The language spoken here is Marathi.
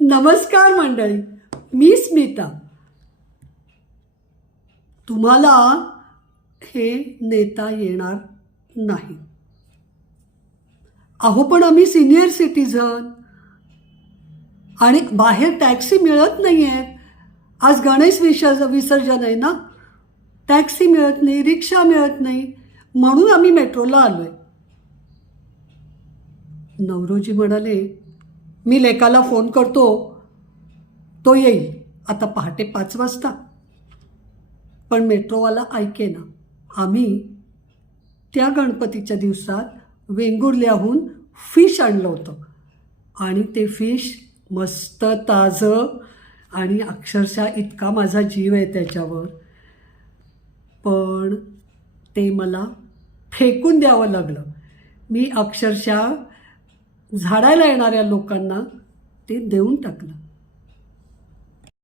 नमस्कार मंडळी मी स्मिता. तुम्हाला हे नेता येणार नाही. अहो पण आम्ही सिनियर सिटीझन आणि बाहेर टॅक्सी मिळत नाही आहेत आज गणेश विसर्ज विसर्जन आहे ना? टॅक्सी मिळत नाही रिक्षा मिळत नाही म्हणून आम्ही मेट्रोला आलो आहे नवरोजी म्हणाले मी लेकाला फोन करतो. तो येईल. आता पहाटे पाच वाजता. पण मेट्रोवाला ऐके ना आम्ही त्या गणपतीच्या दिवसात वेंगुर्ल्याहून फिश आणलं होतं. आणि ते फिश मस्त ताजं आणि अक्षरशः इतका माझा जीव आहे त्याच्यावर. पण ते मला फेकून द्यावं लागलं. मी अक्षरशः झाडायला येणाऱ्या लोकांना ते देऊन टाकलं.